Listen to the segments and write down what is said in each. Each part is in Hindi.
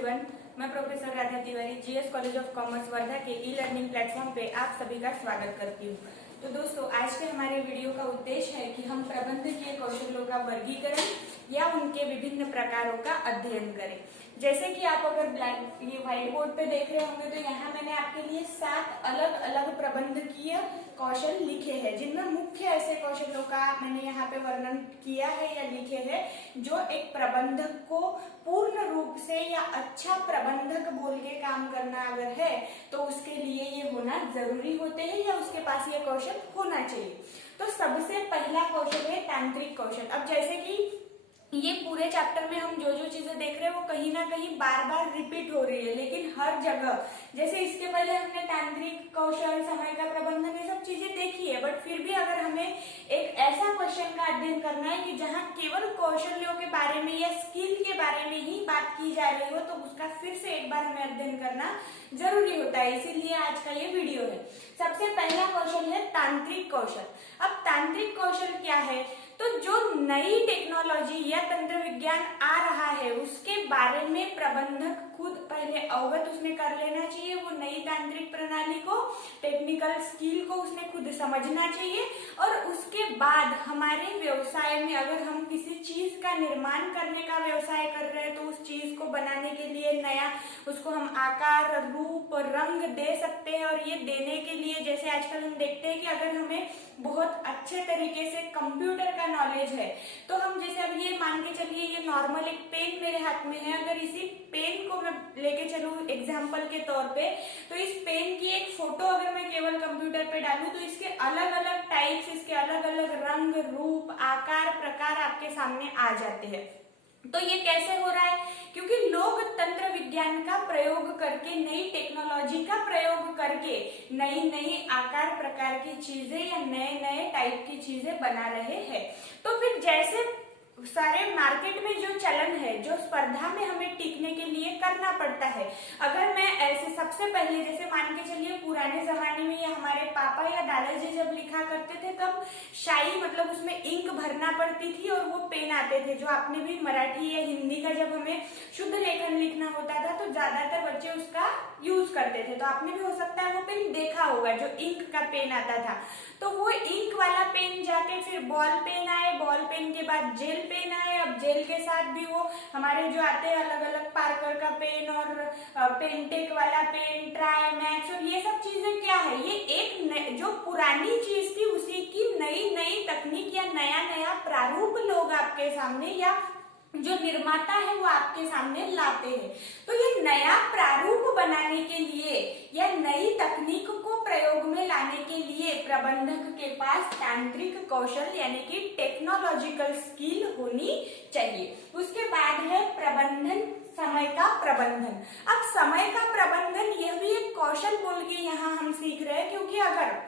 एवरीवन, मैं professor Radha Tiwari GS college of commerce Wardha के ई लर्निंग प्लेटफॉर्म पे आप सभी का स्वागत करती हूँ। तो दोस्तों, आज के हमारे वीडियो का उद्देश्य है कि हम प्रबंधकीय कौशलों का वर्गीकरण या उनके विभिन्न प्रकारों का अध्ययन करें। जैसे कि आप अगर ये व्हाइट बोर्ड पे देख रहे होंगे तो यहाँ मैंने आपके लिए 7 अलग अलग प्रबंधकीय कौशल लिखे हैं, जिनमें मुख्य ऐसे कौशलों का मैंने यहाँ पे वर्णन किया है या लिखे हैं जो एक प्रबंधक को पूर्ण रूप से या अच्छा प्रबंधक बोल के काम करना अगर है तो उसके लिए ये होना जरूरी होते हैं या उसके पास ये कौशल होना चाहिए। तो सबसे पहला कौशल है तांत्रिक कौशल। अब जैसे कि ये पूरे चैप्टर में हम जो जो चीजें देख रहे हैं वो कहीं ना कहीं बार बार रिपीट हो रही है, लेकिन हर जगह जैसे इसके पहले हमने तांत्रिक कौशल, समय का प्रबंधन, ये सब चीजें देखी है, बट फिर भी अगर हमें एक ऐसा क्वेश्चन का अध्ययन करना है कि जहाँ केवल कौशल्यों के बारे में या स्किल के बारे में ही बात की जा रही हो तो उसका फिर से एक बार हमें अध्ययन करना जरूरी होता है। इसीलिए आज का ये वीडियो है। सबसे पहला कौशल है तांत्रिक कौशल। अब तांत्रिक कौशल क्या है? तो जो नई टेक्नोलॉजी या तंत्र विज्ञान आ रहा है उसके बारे में प्रबंधक खुद पहले अवगत उसने कर लेना चाहिए। वो नई तांत्रिक प्रणाली को, टेक्निकल स्किल को उसने खुद समझना चाहिए और उसके बाद हमारे व्यवसाय में अगर हम किसी चीज का निर्माण करने का व्यवसाय कर रहे हैं तो उस चीज को बनाने के लिए नया उसको हम आकार, रूप, रंग दे सकते हैं। और ये देने के लिए जैसे आजकल हम देखते हैं कि अगर हमें बहुत अच्छे तरीके से कंप्यूटर का नॉलेज है तो हम जैसे अब ये मान के चलिए ये नॉर्मल एक पेन मेरे हाथ में है, अगर इसी पेन को मैं लेके चलूं एग्जाम्पल के तौर पे तो इस पेन की एक फोटो अगर मैं केवल कंप्यूटर पे डालूं तो इसके अलग अलग टाइप्स, इसके अलग अलग रंग, रूप, आकार, प्रकार आपके सामने आ जाते हैं। तो ये कैसे हो रहा है? क्योंकि लोग तंत्र विज्ञान का प्रयोग करके, नई टेक्नोलॉजी का प्रयोग करके नई नई आकार प्रकार की चीजें या नए नए टाइप की चीजें बना रहे हैं। तो फिर जैसे सारे मार्केट में जो चलन है, जो स्पर्धा में हमें टिकने के लिए करना पड़ता है, अगर मैं ऐसे सबसे पहले जैसे मान के चलिए पुराने जमाने में या हमारे पापा या दादाजी जब लिखा करते थे तब शाई मतलब उसमें इंक भरना पड़ती थी और वो पेन आते थे। जो आपने भी मराठी या हिंदी का जब हमें शुद्ध लेखन लिखना होता था तो ज्यादातर बच्चे उसका यूज करते थे, तो आपने भी हो सकता है वो पेन देखा होगा जो इंक का पेन आता था। तो वो इंक वाला पेन जाके फिर बॉल पेन आए, बॉल पेन के बाद जेल पेन आए, अब जेल के साथ भी वो हमारे जो आते हैं अलग अलग पार्कर का पेन और पेंटेक वाला पेन, ट्राई मैक्स, और ये सब चीजें क्या है? ये एक जो पुरानी चीज थी उसी की नई नई तकनीक या नया नया प्रारूप लोग आपके सामने या जो निर्माता है वो आपके सामने लाते हैं। तो ये नया प्रारूप बनाने के लिए या नई तकनीक को प्रयोग में लाने के लिए प्रबंधक के पास तांत्रिक कौशल यानी कि टेक्नोलॉजिकल स्किल होनी चाहिए। उसके बाद है प्रबंधन, समय का प्रबंधन। अब समय का प्रबंधन यह भी एक कौशल बोल के यहाँ हम सीख रहे हैं, क्योंकि अगर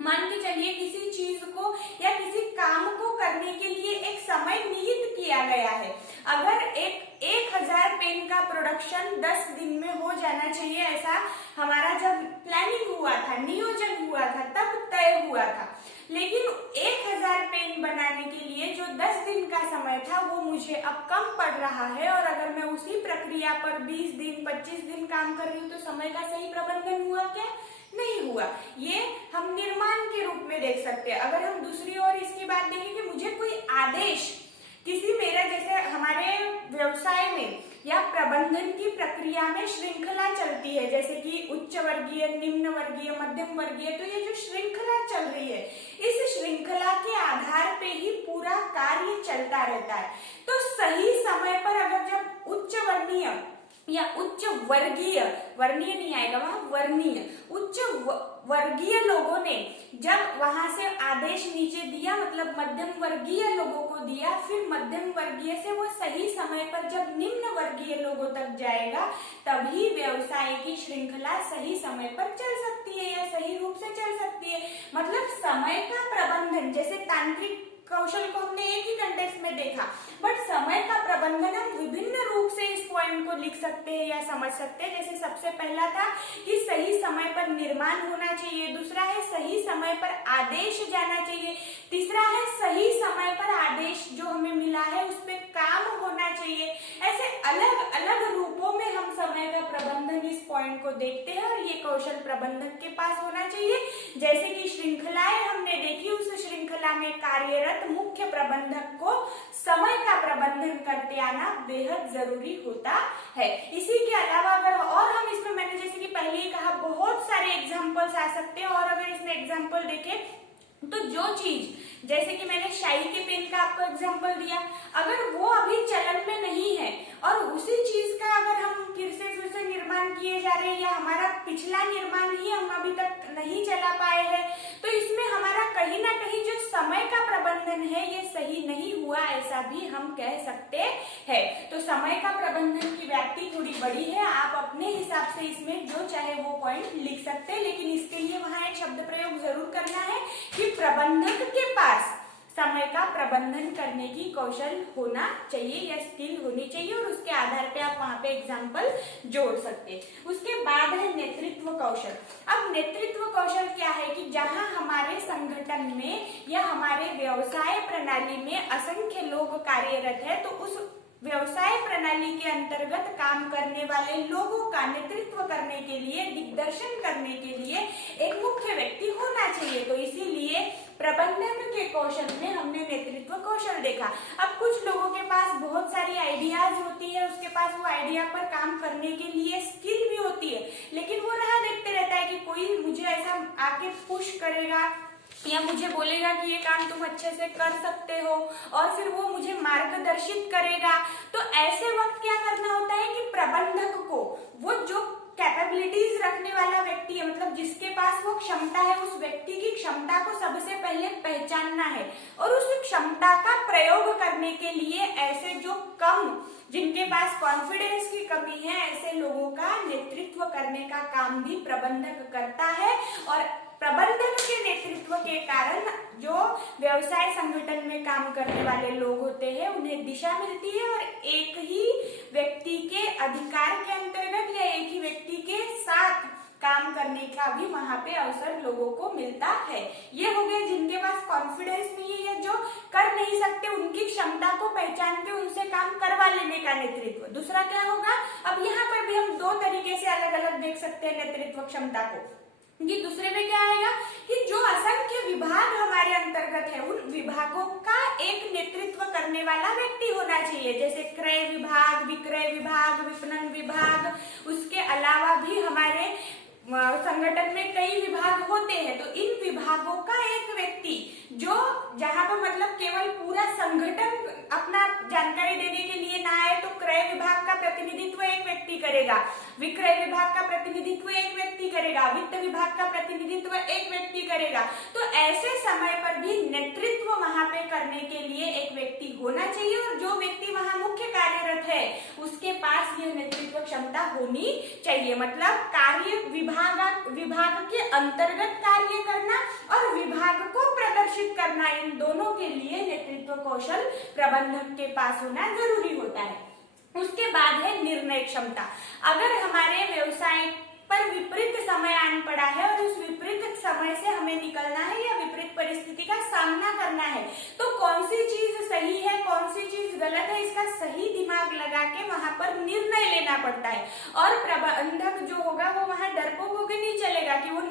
मान के चलिए किसी चीज को या किसी काम को करने के लिए एक समय निहित किया गया है, अगर 1000 पेन का प्रोडक्शन 10 दिन में हो जाना चाहिए, ऐसा हमारा जब प्लानिंग हुआ था, नियोजन हुआ था, तब तय हुआ था, लेकिन 1000 पेन बनाने के लिए जो 10 दिन का समय था वो मुझे अब कम पड़ रहा है और अगर मैं उसी प्रक्रिया पर 20 दिन 25 दिन काम कर रही हूँ तो समय का सही प्रबंधन हुआ क्या? नहीं हुआ। ये हम निर्माण के रूप में देख सकते हैं। अगर हम दूसरी ओर इसकी बात देखें कि मुझे कोई आदेश किसी मेरा जैसे हमारे व्यवसाय में या प्रबंधन की प्रक्रिया में श्रृंखला चलती है, जैसे कि उच्च वर्गीय, निम्न वर्गीय, मध्यम वर्गीय, तो ये जो श्रृंखला चल रही है इस श्रृंखला के आधार पे ही पूरा कार्य चलता रहता है। तो सही समय पर अगर जब उच्च वर्णीय या उच्च वर्गीय, वर्णीय नहीं आएगा वहां, वर्णीय, उच्च वर्गीय लोगों ने जब वहां से आदेश नीचे दिया मतलब मध्यम वर्गीय लोगों को दिया, फिर मध्यम वर्गीय से वो सही समय पर जब निम्न वर्गीय लोगों तक जाएगा तभी व्यवसाय की श्रृंखला सही समय पर चल सकती है या सही रूप से चल सकती है। मतलब समय का प्रबंधन, जैसे तांत्रिक कौशल को हमने एक ही कंटेक्स्ट में देखा, बट समय का प्रबंधन हम विभिन्न रूप से इस पॉइंट को लिख सकते हैं या समझ सकते हैं। जैसे सबसे पहला था कि सही समय पर निर्माण होना चाहिए, दूसरा है सही समय पर आदेश जाना चाहिए, तीसरा है सही समय पर आदेश जो हमें मिला है उस पर काम होना चाहिए। ऐसे अलग अलग रूपों में हम को देखते हैं और ये कौशल प्रबंधक के पास होना चाहिए। जैसे कि श्रृंखलाएं हमने देखी, उस श्रृंखला में कार्यरत मुख्य प्रबंधक को समय का प्रबंधन करते आना बेहद जरूरी होता है। इसी के अलावा अगर और हम इसमें, मैंने जैसे कि पहले ही कहा, बहुत सारे एग्जाम्पल्स आ सकते हैं। और अगर इसमें एग्जाम्पल देखें तो जो चीज, जैसे कि मैंने शाई के पेन का आपको एग्जांपल दिया, अगर वो अभी चलन में नहीं है और उसी चीज का अगर हम फिर से निर्माण किए जा रहे हैं या हमारा पिछला निर्माण ही हम अभी तक नहीं चला पाए हैं, तो इसमें हमारा कहीं ना कहीं जो समय का प्रबंधन है ये सही नहीं हुआ, ऐसा भी हम कह सकते हैं। तो समय का प्रबंधन की व्याप्ति थोड़ी बड़ी है, आप अपने हिसाब से इसमें जो चाहे वो पॉइंट लिख सकते हैं, लेकिन इसके लिए वहां एक शब्द प्रयोग जरूर करना है कि प्रबंधक के पास समय का प्रबंधन करने की कौशल होना चाहिए या स्किल होनी चाहिए, और उसके आधार पे आप वहां पे एग्जाम्पल जोड़ सकते हैं। उसके बाद है नेतृत्व कौशल। अब नेतृत्व कौशल क्या है कि जहां हमारे संगठन में या हमारे व्यवसाय प्रणाली में असंख्य लोग कार्यरत है, तो उस व्यवसाय प्रणाली के अंतर्गत काम करने वाले लोगों का नेतृत्व करने के लिए, दिग्दर्शन करने के लिए एक मुख्य व्यक्ति होना चाहिए। तो इसीलिए प्रबंधन के कौशल में हमने नेतृत्व कौशल देखा। अब कुछ लोगों के पास बहुत सारी आइडियाज होती है, उसके पास वो आइडिया पर काम करने के लिए स्किल भी होती है, लेकिन वो राह देखते रहता है कि कोई मुझे ऐसा आके पुश करेगा या मुझे बोलेगा कि ये काम तुम अच्छे से कर सकते हो, और फिर वो मुझे मार्गदर्शित करेगा। तो ऐसे वक्त क्या करना होता है कि प्रबंधक को, वो जो कैपेबिलिटीज रखने वाला व्यक्ति है, मतलब जिसके पास वो क्षमता है, उस व्यक्ति की क्षमता को सबसे पहले पहचानना है और उस क्षमता का प्रयोग करने के लिए ऐसे जो कम, जिनके पास कॉन्फिडेंस की कमी है, ऐसे लोगों का नेतृत्व करने का काम भी प्रबंधक करता है। और प्रबंधक के नेतृत्व के कारण जो व्यवसाय संगठन में काम करने वाले लोग होते हैं उन्हें दिशा मिलती है और एक ही व्यक्ति के अधिकार के अंतर्गत या एक ही व्यक्ति के साथ काम करने का भी वहां पे अवसर लोगों को मिलता है। ये हो गया जिनके पास कॉन्फिडेंस नहीं है या जो कर नहीं सकते, उनकी क्षमता को पहचान के उनसे काम करवा लेने का नेतृत्व। दूसरा क्या होगा, अब यहाँ पर भी हम दो तरीके से अलग अलग देख सकते हैं नेतृत्व क्षमता को, कि दूसरे में क्या आएगा कि जो असंख्य विभाग हमारे अंतर्गत है, उन विभागों का एक नेतृत्व करने वाला व्यक्ति होना चाहिए। जैसे क्रय विभाग, विक्रय विभाग, विपणन विभाग, उसके अलावा भी हमारे संगठन में कई विभाग होते हैं। तो इन विभागों का एक व्यक्ति जो जहां पर मतलब केवल पूरा संगठन अपना जानकारी देने के लिए ना आए, तो क्रय विभाग का प्रतिनिधित्व एक व्यक्ति करेगा, विक्रय विभाग का प्रतिनिधित्व एक व्यक्ति करेगा, वित्त विभाग का प्रतिनिधित्व एक व्यक्ति करेगा। तो ऐसे समय पर भी नेतृत्व वहां पे करने के लिए एक व्यक्ति होना चाहिए, और जो व्यक्ति वहां मुख्य कार्यरत है उसके पास यह नेतृत्व क्षमता होनी चाहिए। मतलब कार्य विभाग के अंतर्गत कार्य करना और विभाग को प्रदर्शित करना, इन दोनों के लिए नेतृत्व कौशल प्रबंधक के पास होना जरूरी होता है। उसके बाद है निर्णय क्षमता। अगर हमारे व्यवसाय पर विपरीत समय आन पड़ा है और उस विपरीत समय से हमें निकलना है या विपरीत परिस्थिति का सामना करना है, तो कौन सी चीज सही है, कौन सी चीज गलत है, इसका सही दिमाग लगा के वहां पर निर्णय लेना पड़ता है। और प्रबंधक जो होगा वो वहां डरपोक होकर नहीं चलेगा कि वो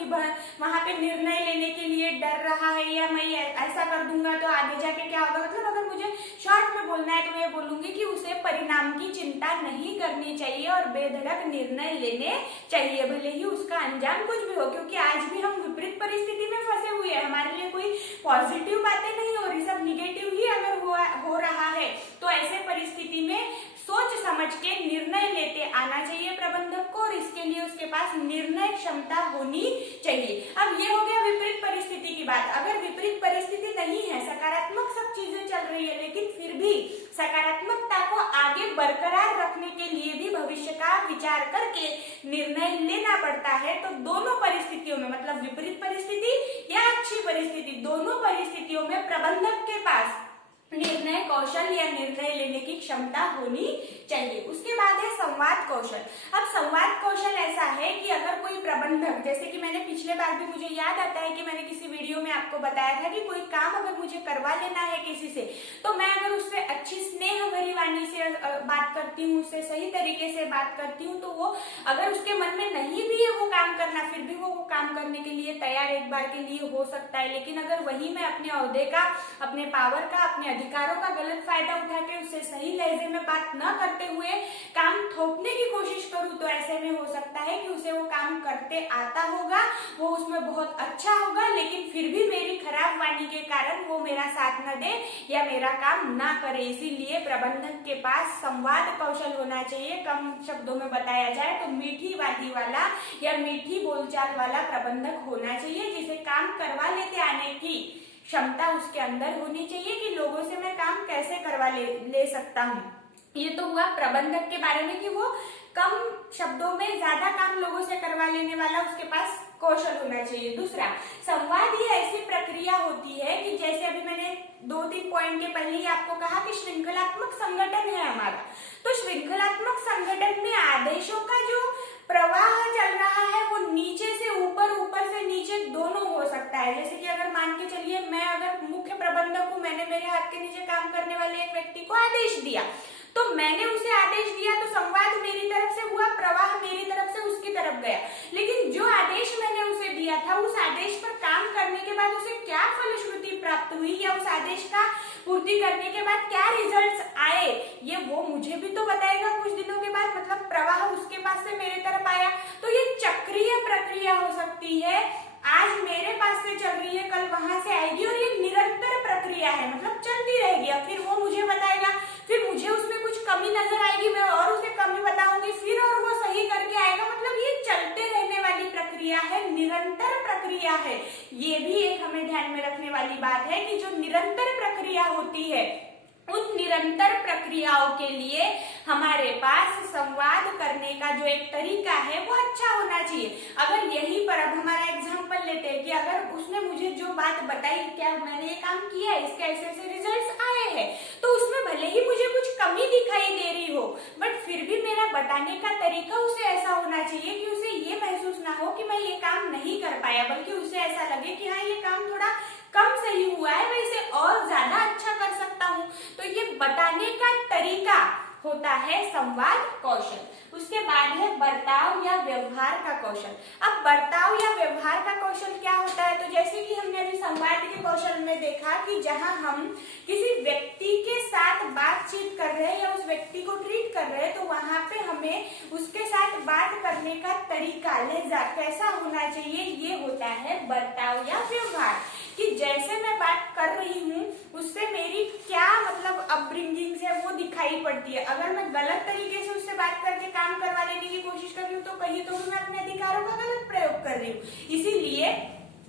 वहां पे निर्णय लेने के लिए डर रहा है या मैं ऐसा कर दूंगा तो आगे जाके क्या होगा। मतलब अगर मुझे शॉर्ट में बोलना है तो मैं बोलूंगी कि उसे परिणाम की चिंता नहीं करनी चाहिए और बेधड़क निर्णय लेने चाहिए, भले ही उसका अंजाम कुछ भी हो। क्योंकि आज भी हम विपरीत परिस्थिति में फंसे हुए हैं, हमारे लिए कोई पॉजिटिव बातें नहीं हो रही, सब निगेटिव ही अगर हो रहा है, तो ऐसे परिस्थिति में सोच समझ के निर्णय लेते आना चाहिए प्रबंधक को, और इसके लिए उसके पास निर्णय क्षमता होनी चाहिए। अब ये हो गया विपरीत परिस्थिति की बात। अगर विपरीत परिस्थिति नहीं है, सकारात्मक सब चीजें चल रही है, लेकिन फिर भी सकारात्मकता को आगे बरकरार रखने के लिए भी भविष्य का विचार करके निर्णय लेना पड़ता है। तो दोनों परिस्थितियों में, मतलब विपरीत परिस्थिति या अच्छी परिस्थिति, दोनों परिस्थितियों में प्रबंधक के पास निर्णय कौशल या निर्णय लेने की क्षमता होनी चाहिए। उसके बाद है संवाद कौशल। अब संवाद कौशल ऐसा है कि अगर कोई प्रबंधक, जैसे कि मैंने पिछले बार भी, मुझे याद आता है कि मैंने किसी वीडियो में आपको बताया था कि कोई काम अगर मुझे करवा लेना है किसी से, तो मैं अगर उससे अच्छी स्नेह भरी वाणी से बात करती हूँ, उससे सही तरीके से बात करती हूँ, तो वो अगर उसके मन में नहीं भी है वो काम करना, फिर भी वो काम करने के लिए तैयार एक बार के लिए हो सकता है। लेकिन अगर वही मैं अपने ओहदे का, अपने पावर का, अपने अधिकारों का गलत फायदा उठा के उससे सही लहजे में बात न करते हुए काम थोपने की कोशिश करूँ, तो ऐसे में हो सकता है कि उसे वो काम करते आता होगा, वो उसमें बहुत अच्छा होगा, लेकिन फिर भी मेरी खराब वाणी के कारण वो मेरा साथ न दे या मेरा काम ना करे। इसीलिए प्रबंधक के पास संवाद कौशल होना चाहिए। कम शब्दों में बताया जाए तो मीठी वाणी वाला या मीठी बोलचाल वाला प्रबंधक होना चाहिए, जिसे काम करवा लेते आने की क्षमता उसके अंदर होनी चाहिए कि लोगों से मैं काम कैसे करवा ले सकता हूँ। ये तो हुआ प्रबंधक के बारे में कि वो कम शब्दों में ज्यादा काम लोगों से करवा लेने वाला उसके पास कौशल होना चाहिए। दूसरा, संवाद ही ऐसी प्रक्रिया होती है कि जैसे अभी मैंने 2-3 पॉइंट के पहले ही आपको कहा कि श्रृंखलात्मक संगठन है हमारा, तो श्रृंखलात्मक संगठन में आदेशों का जो प्रवाह चल रहा है वो नीचे से ऊपर, ऊपर से नीचे दोनों हो सकता है। जैसे कि अगर मान के चलिए मैं अगर मुख्य प्रबंधक हूँ, मैंने मेरे हाथ के नीचे काम करने वाले एक व्यक्ति को आदेश दिया, तो मैंने उसे आदेश दिया तो संवाद मेरी तरफ से हुआ, प्रवाह मेरी तरफ से उसकी तरफ गया। लेकिन जो आदेश मैंने उसे दिया था, उस आदेश पर काम करने के बाद उसे क्या फलश्रुति प्राप्त हुई या उस आदेश का पूर्ति करने के बाद क्या रिजल्ट्स आए, ये वो मुझे भी तो बताएगा कुछ दिनों के बाद। मतलब प्रवाह उसके पास से मेरे तरफ आया, तो ये चक्रीय प्रक्रिया हो सकती है। आज मेरे पास से चल रही है, कल वहां से आएगी, और ये निरंतर प्रक्रिया है, मतलब चलती रहेगी। फिर वो मुझे बताएगा, फिर मुझे उसमें कुछ कमी नजर आएगी, मैं और उसे कमी बताऊंगी, फिर और वो सही करके आएगा। मतलब ये चलते रहने वाली प्रक्रिया है, निरंतर प्रक्रिया है। ये भी एक हमें ध्यान में रखने वाली बात है कि जो निरंतर प्रक्रिया होती है, उन निरंतर प्रक्रियाओं के लिए हमारे पास संवाद करने का जो एक तरीका है वो अच्छा होना चाहिए। अगर यही पर अब हमारा एग्जांपल लेते हैं कि अगर उसने मुझे जो बात बताई, क्या मैंने ये काम किया, इसके ऐसे ऐसे रिजल्ट्स आए हैं, तो उसमें भले ही मुझे कुछ कमी दिखाई दे रही हो, बट फिर भी मेरा बताने का तरीका उसे ऐसा होना चाहिए कि उसे ये महसूस ना हो कि मैं ये काम नहीं कर पाया, बल्कि उसे ऐसा लगे कि हाँ, ये काम थोड़ा कम सही हुआ है, मैं इसे और ज्यादा अच्छा कर सकता हूँ। तो ये बताने का तरीका होता है संवाद कौशल। उसके बाद है बर्ताव या व्यवहार का कौशल। अब बर्ताव या व्यवहार का कौशल क्या होता है, तो जैसे कि हमने अभी संवाद के कौशल में देखा कि जहां हम किसी व्यक्ति के साथ बातचीत कर रहे हैं या उस व्यक्ति को ट्रीट कर रहे हैं, तो वहां पे हमें उसके साथ बात करने का तरीका, लहजा कैसा होना चाहिए, ये होता है बर्ताव या व्यवहार। कि जैसे मैं बात कर रही हूँ उससे मेरी क्या मतलब अपब्रिंगिंग है वो दिखाई पड़ती है। अगर मैं गलत तरीके से उससे बात करके काम करवा लेने की कोशिश कर रही हूँ, तो कहीं तो मैं अपने अधिकारों का गलत प्रयोग कर रही हूँ। इसीलिए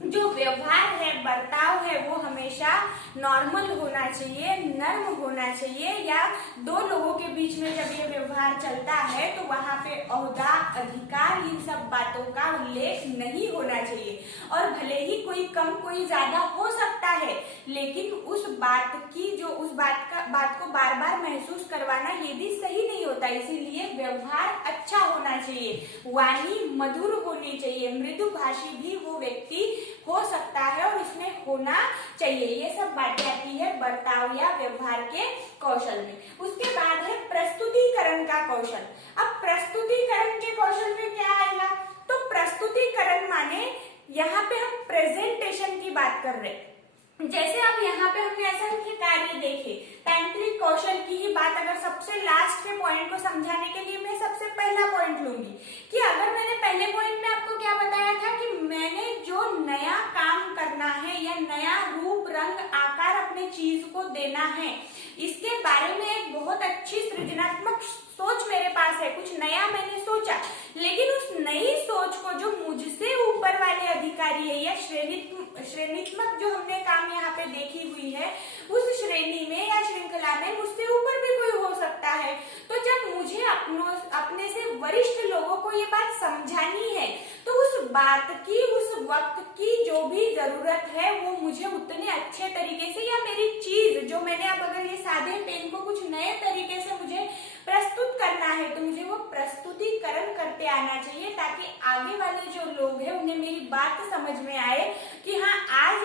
जो व्यवहार है, बर्ताव है, वो हमेशा नॉर्मल होना चाहिए, नर्म होना चाहिए। या दो लोगों के बीच में जब ये व्यवहार चलता है तो वहां पे ओहदा, अधिकार, इन सब बातों का उल्लेख नहीं होना चाहिए। और भले ही कोई कम कोई ज्यादा हो सकता है, लेकिन उस बात की जो उस बात को बार बार महसूस करवाना ये भी सही नहीं होता। इसीलिए व्यवहार अच्छा होना चाहिए, वाणी मधुर होनी चाहिए, मृदु भाषी भी वो व्यक्ति हो सकता है और उसमें होना चाहिए। ये सब बातें आती है बर्ताव या व्यवहार के कौशल में। उसके बाद है प्रस्तुतिकरण का कौशल। अब प्रस्तुतिकरण के कौशल में क्या आएगा, तो प्रस्तुतिकरण माने यहाँ पे हम प्रेजेंटेशन की बात कर रहे हैं। जैसे अब यहाँ पे हमने असंख्य कार्य देखे, तांत्रिक कौशल की ही बात अगर सबसे लास्ट के पॉइंट को समझाने के लिए मैं सबसे पहला पॉइंट लूंगी कि अगर मैंने पहले पॉइंट में आपको क्या बताया था कि मैंने जो नया काम करना है या नया रूप, रंग, आकार अपने चीज को देना है, इसके बारे में एक बहुत अच्छी सृजनात्मक सोच मेरे पास है, कुछ नया मैंने सोचा, लेकिन उस नई सोच को जो मुझसे ऊपर वाले अधिकारी है या श्रेणीत्मक जो हमने काम यहाँ पे देखी हुई है, उस श्रेणी में या श्रृंखला में मुझसे ऊपर भी कोई हो सकता है। तो जब मुझे अपने से वरिष्ठ लोगों को ये बात समझानी है, तो उस बात की, उस वक्त की जो भी जरूरत है वो मुझे उतने अच्छे तरीके से, या मेरी चीज जो मैंने अब अगर ये सादे पेन को कुछ नए तरीके से मुझे प्रस्तुत करना है, तो मुझे वो प्रस्तुतिकरण करते आना चाहिए, ताकि आगे वाले जो लोग हैं उन्हें मेरी बात समझ में आए कि हाँ आज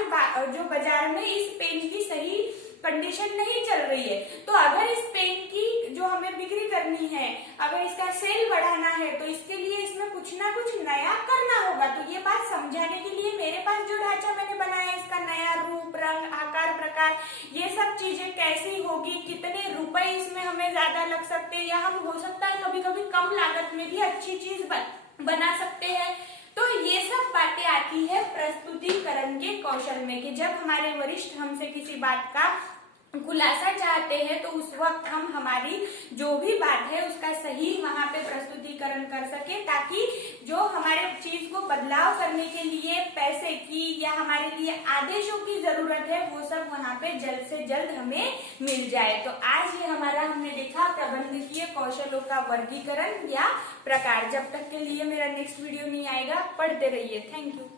जो बाजार में इस पेन की सही कंडीशन नहीं चल रही है, तो अगर इस पेन की जो हमें बिक्री करनी है, अगर इसका सेल बढ़ाना है, तो इसके लिए इसमें कुछ ना कुछ नया करना होगा। तो ये बात समझाने के लिए मेरे पास जो ढांचा मैंने बनाया है, इसका नया रूप, रंग, आकार, प्रकार, ये सब चीजें कैसी होगी, कितने रुपए इसमें हमें ज्यादा लग सकते हैं, या हम हो सकता है कभी कभी कम लागत में भी अच्छी चीज बना सकते हैं। तो ये सब बातें आती है प्रस्तुतिकरण के कौशल में, कि जब हमारे वरिष्ठ हमसे किसी बात का खुलासा चाहते हैं तो उस वक्त हम हमारी जो भी बात है उसका सही वहां पे प्रस्तुतिकरण कर सके, ताकि जो हमारे चीज को बदलाव करने के लिए पैसे की या हमारे लिए आदेशों की जरूरत है वो सब वहां पे जल्द से जल्द हमें मिल जाए। तो आज ये हमारा हमने देखा प्रबंधकीय कौशलों का वर्गीकरण या प्रकार। जब तक के लिए मेरा नेक्स्ट वीडियो नहीं आएगा, पढ़ते रहिए। Thank you.